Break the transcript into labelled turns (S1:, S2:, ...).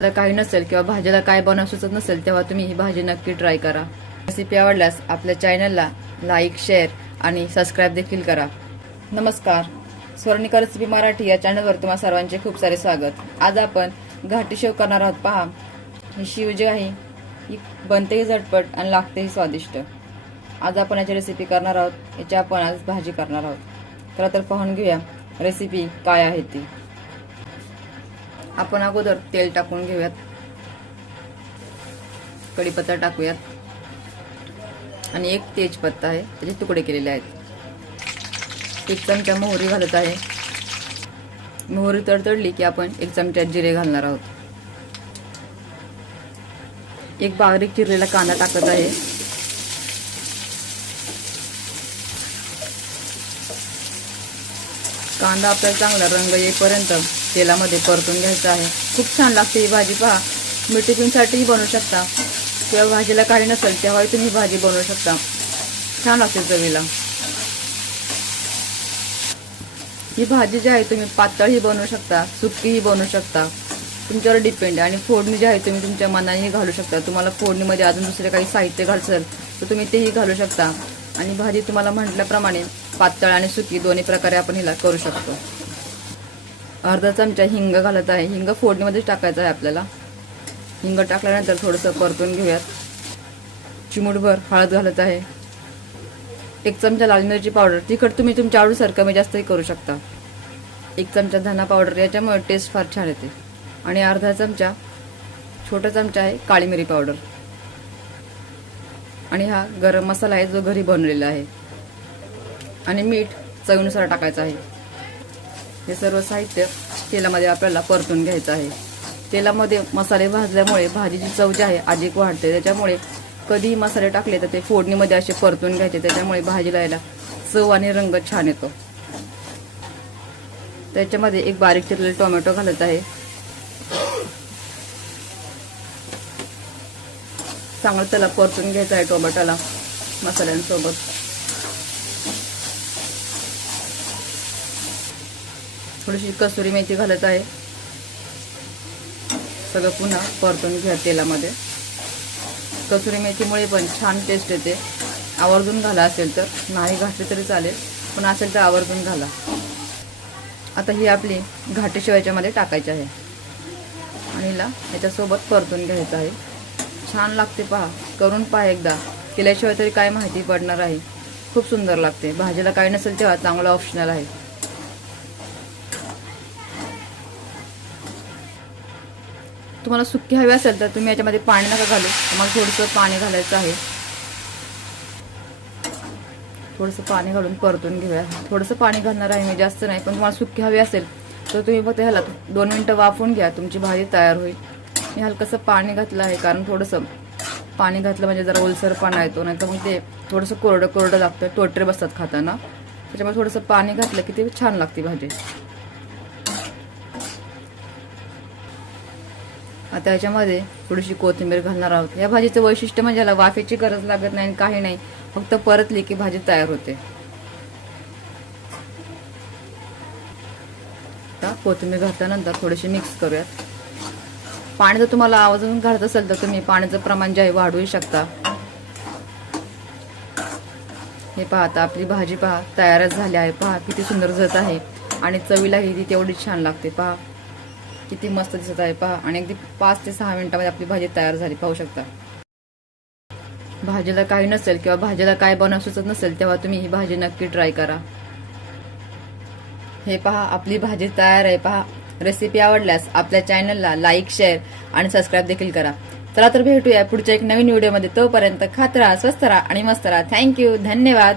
S1: काही नसेल किंवा भाजीला काय बनवू सुचत नसेल तेव्हा तुम्ही ही भाजी नक्की ट्राय करा. रेसिपी आवडल्यास आपल्या चॅनलला लाईक शेअर आणि सबस्क्राईब देखील करा. नमस्कार. स्वर्णिका रेसिपी मराठी या चॅनलवर तुम्हा सर्वांचे खूप सारे स्वागत. आज आपण घाटी शेव करणार आहोत. पहा ही शिव जी आहे ही बनतेही झटपट आणि लागतेही स्वादिष्ट. आज आपण याची रेसिपी करणार आहोत याची आपण आज भाजी करणार आहोत. चला तर पाहून घेऊया रेसिपी काय आहे ती. आपण अगोदर तेल टाकून घेऊयात. कढीपत्ता टाकूयात. आणि एक तेजपत्ता आहे त्याचे तुकडे केलेले आहेत. एक चमचा मोहरी घालत आहे. मोहरी तडतडली की आपण एक चमचा जिरे घालणार आहोत. एक बारीक चिरलेला कांदा टाकत आहे. कांदा आपल्याला चांगला रंग येईपर्यंत तेलामध्ये परतून घ्यायचं आहे. खूप छान लागते ही भाजी पहा. मी टिफिनसाठीही बनवू शकता. किंवा भाजीला काही नसेल तेव्हाही तुम्ही भाजी बनवू शकता. छान लागते चवीला. ही भाजी जी आहे तुम्ही पातळही बनवू शकता सुकीही बनवू शकता. तुमच्यावर डिपेंड आहे. आणि फोडणी जी आहे तुम्ही तुमच्या मनानेही घालू शकता. तुम्हाला फोडणीमध्ये अजून दुसरे काही साहित्य घालसल तर तुम्ही तेही घालू शकता. आणि भाजी तुम्हाला म्हटल्याप्रमाणे पातळ आणि सुकी दोन्ही प्रकारे आपण हिला करू शकतो. अर्धा चमचा हिंग घालत आहे. हिंग फोडणीमध्येच टाकायचं आहे आपल्याला. हिंग टाकल्यानंतर थोडंसं परतून घेऊयात. चिमूटभर हळद घालत आहे. एक चमचा लाल मिरची पावडर. तिखट तुम्ही तुमच्या आवडीसारखं कमी जास्तही करू शकता. एक चमचा धना पावडर. याच्यामुळे टेस्ट फार छान येते. आणि अर्धा चमचा छोटा चमचा आहे काळी मिरी पावडर. आणि हा गरम मसाला आहे जो घरी बनवलेला आहे. आणि मीठ चवीनुसार टाकायचं आहे. हे सर्व साहित्य तेलामध्ये आपल्याला परतून घ्यायचं आहे. तेलामध्ये मसाले भाजल्यामुळे भाजीची चव जी आहे अधिक वाढते. त्याच्यामुळे कधीही मसाले टाकले तर ते फोडणीमध्ये असे परतून घ्यायचे. त्याच्यामुळे भाजीला यायला चव आणि रंग छान येतो. त्याच्यामध्ये एक बारीक चिरलेले टोमॅटो घालत आहे. चांगलं त्याला परतून घ्यायचं आहे टोमॅटोला मसाल्यांसोबत. थोडीशी कसुरी मेथी घालत आहे. सगळं पुन्हा परतून घ्या तेलामध्ये. कसुरी मेथीमुळे पण छान टेस्ट येते. आवर्जून घाला असेल तर. नाही घातली तरी चालेल. पण असेल तर आवर्जून घाला. आता ही आपली घाटी शिवायच्यामध्ये टाकायची आहे. आणि हिला याच्यासोबत परतून घ्यायचं आहे. छान लागते पहा. करून पहा एकदा. केल्याशिवाय तरी काय माहिती पडणार आहे. खूप सुंदर लागते. भाजीला काही नसेल तेव्हा चांगलं ऑप्शनल आहे. तुम्हाला सुकी हवी असेल तर तुम्ही याच्यामध्ये पाणी नका घालू. तुम्हाला थोडंसं पाणी घालायचं आहे. थोडंसं पाणी घालून परतून घेऊया. थोडंसं पाणी घालणार आहे मी जास्त नाही पण तुम्हाला सुकी हवी असेल तर तुम्ही फक्त ह्याला दोन मिनटं वाफवून घ्या. तुमची भाजी तयार होईल. मी हलकंसं पाणी घातलं आहे कारण थोडंसं पाणी घातलं म्हणजे जरा ओलसरपणा येतो नाही तर मग ते थोडंसं कोरडं कोरडं लागतं. टोटरे बसतात खाताना. त्याच्यामुळे थोडंसं पाणी घातलं की ते छान लागते भाजी. आता याच्यामध्ये थोडीशी कोथिंबीर घालणार आहोत. या भाजीचं वैशिष्ट्य म्हणजे याला वाफेची गरज लागत नाही आणि काही नाही. फक्त परतली की भाजी तयार होते. आता कोथिंबीर घातल्यानंतर थोडीशी मिक्स करूयात. पाणी जर तुम्हाला आवाजून घालत असेल तर तुम्ही पाण्याचं प्रमाण जे आहे वाढवू शकता. हे पहा आता आपली भाजी पहा तयारच झाली आहे. पहा किती सुंदर जात आहे. आणि चवीलाही ती तेवढी छान लागते. पहा. किती मस्त दिसत आहे पहा. आणि अगदी पाच ते सहा मिनिटामध्ये आपली भाजी तयार झाली पाहू शकता. भाजीला काही नसेल किंवा भाजीला काय बनव सुचत नसेल तेव्हा तुम्ही ही भाजी नक्की ट्राय करा. हे पहा आपली भाजी तयार आहे पहा. रेसिपी आवडल्यास आपल्या चॅनलला लाईक शेअर आणि सबस्क्राईब देखील करा. चला तर भेटूया पुढच्या एक नवीन व्हिडिओमध्ये तोपर्यंत खात राहा स्वस्त राहा आणि मस्त राहा. थँक्यू धन्यवाद.